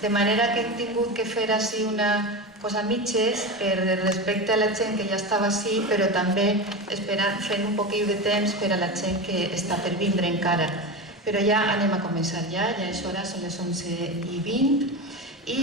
De manera que hem tingut que fer així una cosa a mitges per respecte a la gent que ja estava així, però també fent un poquillo de temps per a la gent que està per vindre encara. Però ja anem a començar ja és hora, són les 11:20 i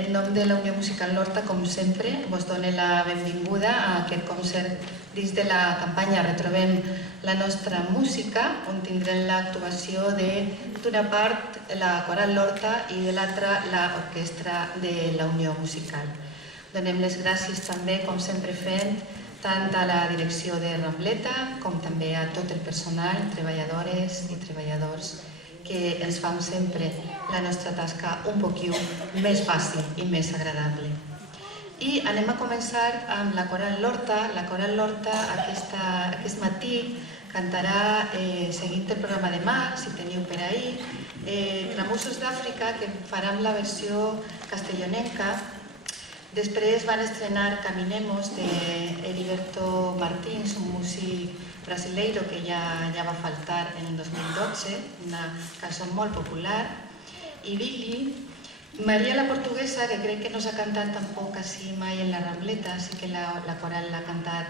en nom de la Unió Musical Lorta, com sempre, vos dono la benvinguda a aquest concert dins de la campanya Retrobem la nostra música, on tindrem l'actuació d'una part la Coral Lorta i de l'altra l'orquestra de la Unió Musical. Donem les gràcies també, com sempre fent, tant a la direcció de Rambleta com també a tot el personal, treballadores i treballadors, que ens fan sempre la nostra tasca un poquiu més fàcil i més agradable. I anem a començar amb la Coral Lorta. La Coral Lorta aquest matí cantarà, seguint el programa de mà, si teniu per ahir, Tramussos d'Àfrica, que faran la versió castellonenca. Després van estrenar Caminemos d'Heriberto Martins, un músic brasileiro que ja va faltar en el 2012, una cançó molt popular. I Billy, Maria la Portuguesa, que crec que no s'ha cantat tampoc així mai en la Rambleta, sí que la coral l'ha cantat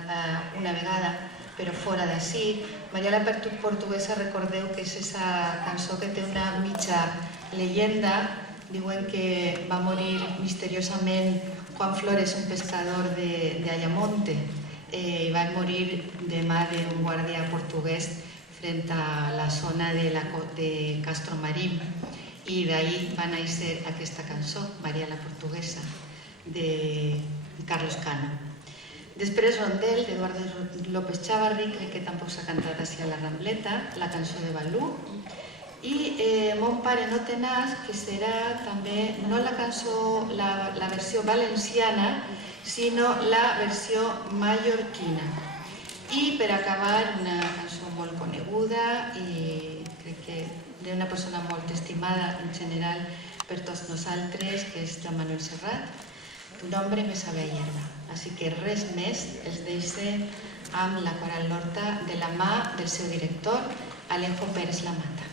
una vegada, però fora d'ací. Maria la Portuguesa, recordeu que és aquesta cançó que té una mitja llegenda. Diuen que va morir misteriosament Juan Flores, un pescador d'Ayamonte, i va morir de mà d'un guàrdia portuguès frente a la zona de Castro Marín, i d'ahir va néixer aquesta cançó, Maria la Portuguesa, de Carlos Cano. Després Rondel, d'Eduardo López Chavarri, crec que tampoc s'ha cantat així a la Rambleta, la cançó de Balú, i Mon pare no té nas, que serà també no la cançó, la versió valenciana, sinó la versió mallorquina. I per acabar, una cançó molt coneguda i crec que d'una persona molt estimada en general per tots nosaltres, que és Joan Manuel Serrat, Tu nombre me sabe a hierba. Així que res més, els deixe amb la Coral Lorta de la mà del seu director, Alejo Pérez Lamata.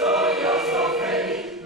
Soy yo, soy feliz.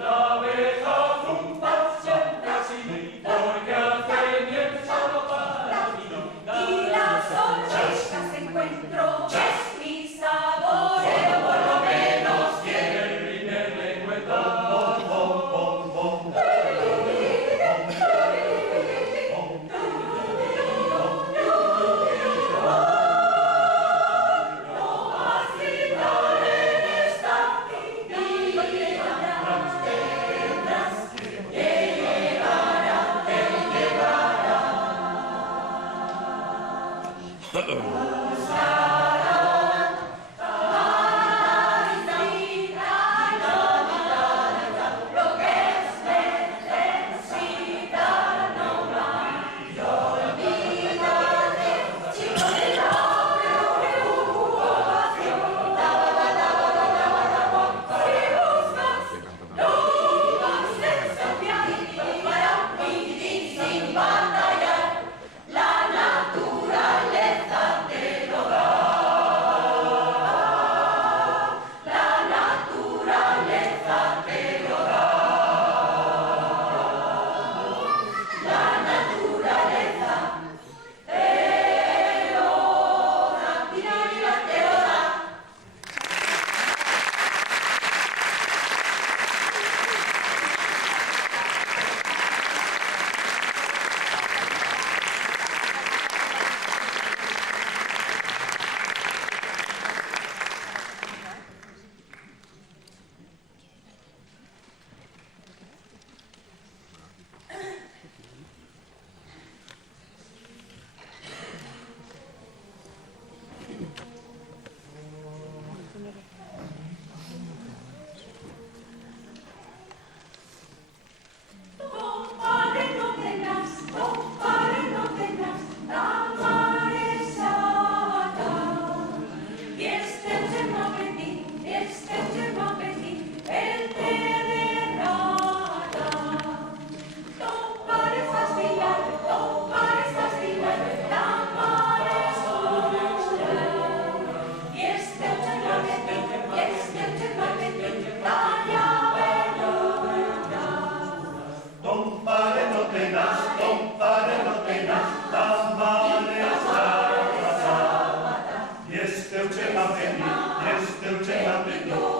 tenas, ton pare no tenas, la mare sabata. Este uče na peni,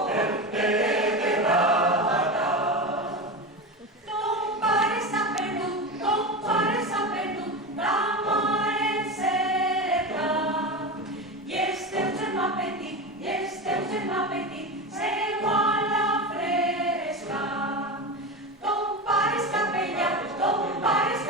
per te de rata. Ton pare s'ha perdut, la mare cerca. I este uce m'ha petit, se guarda fresca. Ton pare és capellà, ton pare és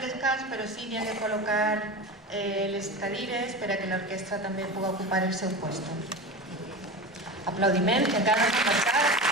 el descans, però sí n'hi ha de col·locar les cadires per a que l'orquestra també pugui ocupar el seu lloc. Aplaudiment, que encara no s'ha marxat.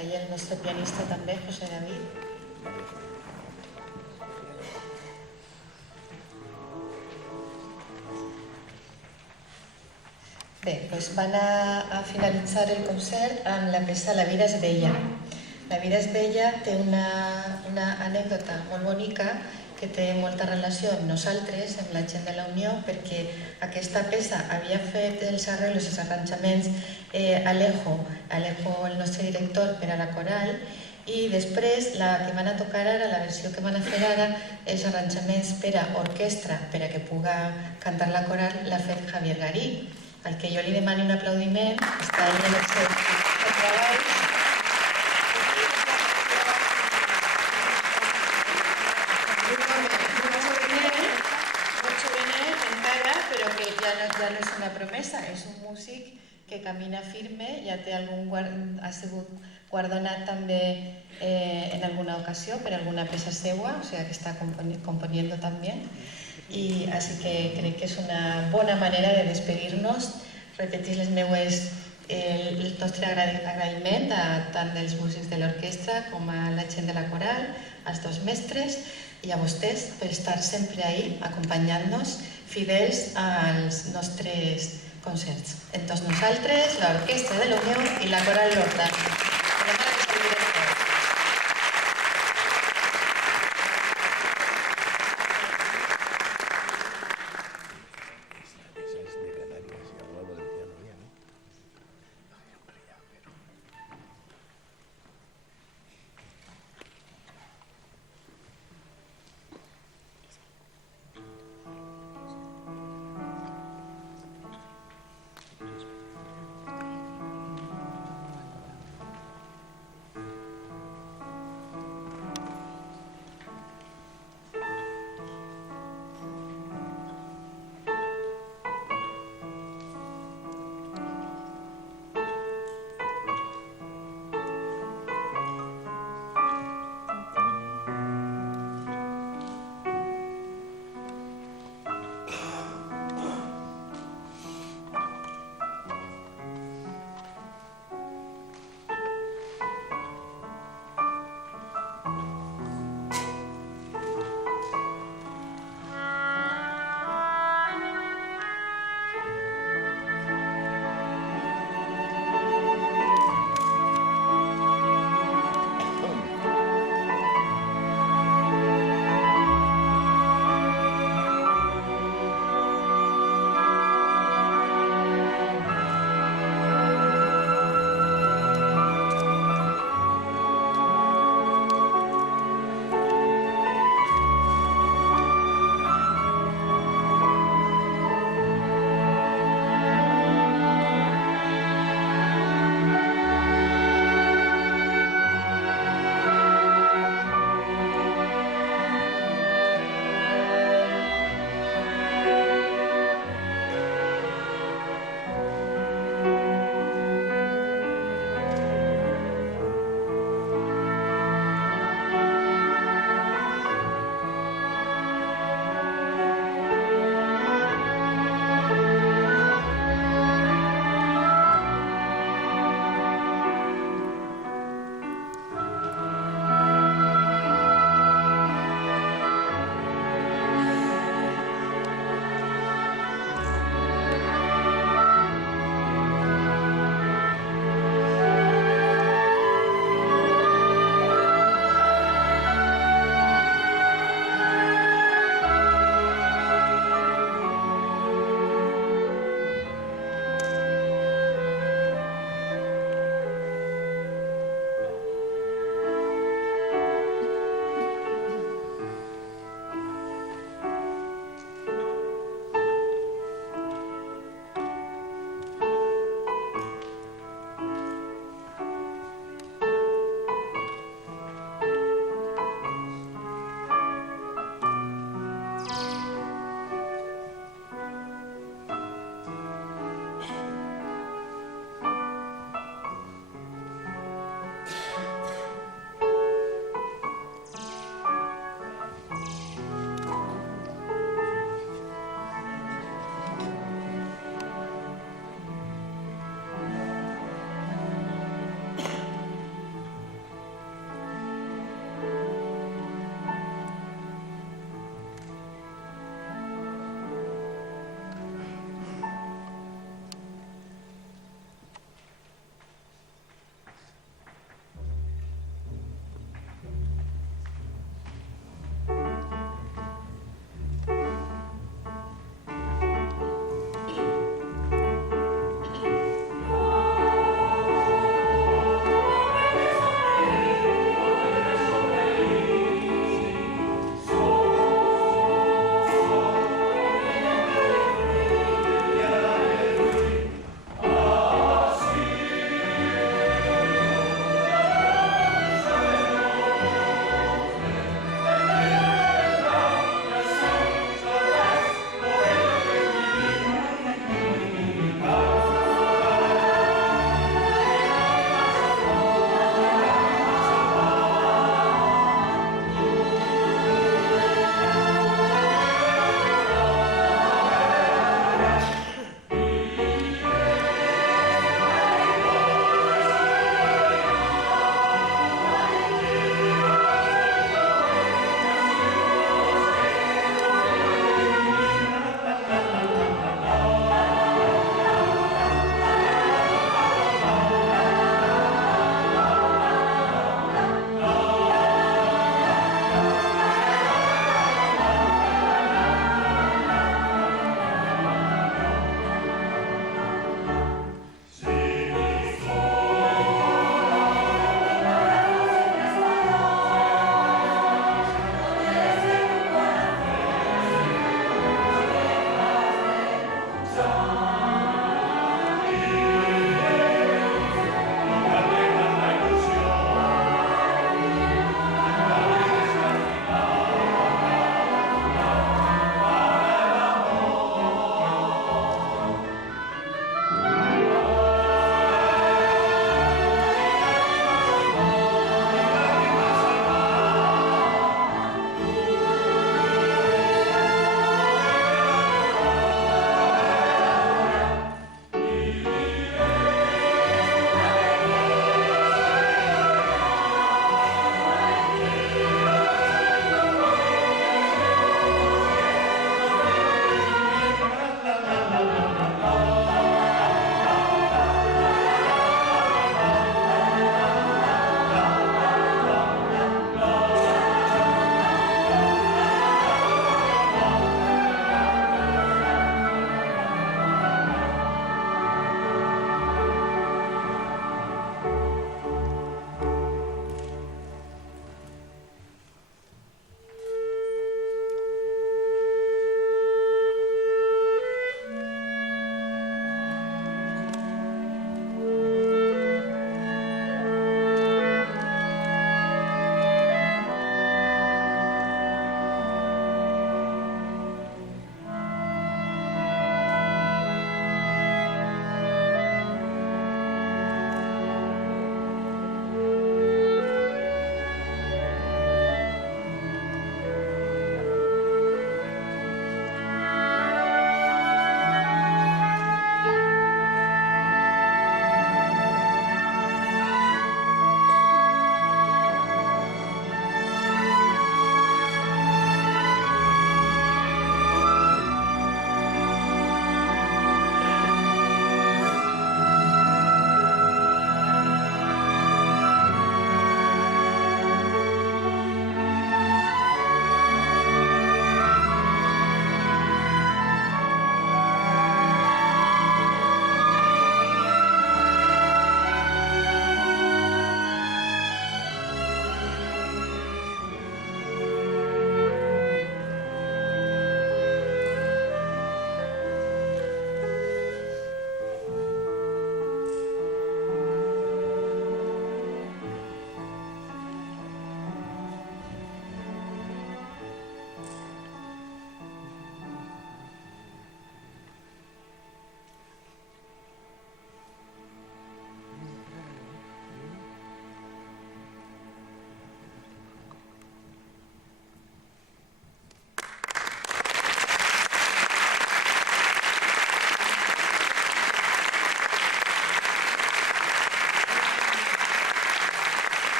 Està ahí el nostre pianista també, José David. Bé, doncs van a finalitzar el concert amb la peça La vida és bella. La vida és bella té una anècdota molt bonica que té molta relació amb nosaltres, amb la gent de la Unió, perquè aquesta peça havia fet els arreglos, els arranjaments Alejo, el nostre director per a la coral, i després la que van a tocar ara, la versió que van a fer ara, els arranjaments per a orquestra, per a que puga cantar la coral, l'ha fet Javier Garí, al que jo li demani un aplaudiment, està ell en el seu treball. Ja no és una promesa, és un músic que camina firme, ja té ha sigut guardonat també en alguna ocasió per alguna peça seua, o sigui que està componiendo també. I així que crec que és una bona manera de despedir-nos. Repetir el nostre agraïment a tant dels músics de l'orquestra com a la gent de la coral, als dos mestres i a vostès per estar sempre ahí acompanyant-nos, fidels als nostres concerts. En tots nosaltres, l'Orquestra de la Unió i la Coral Lorda.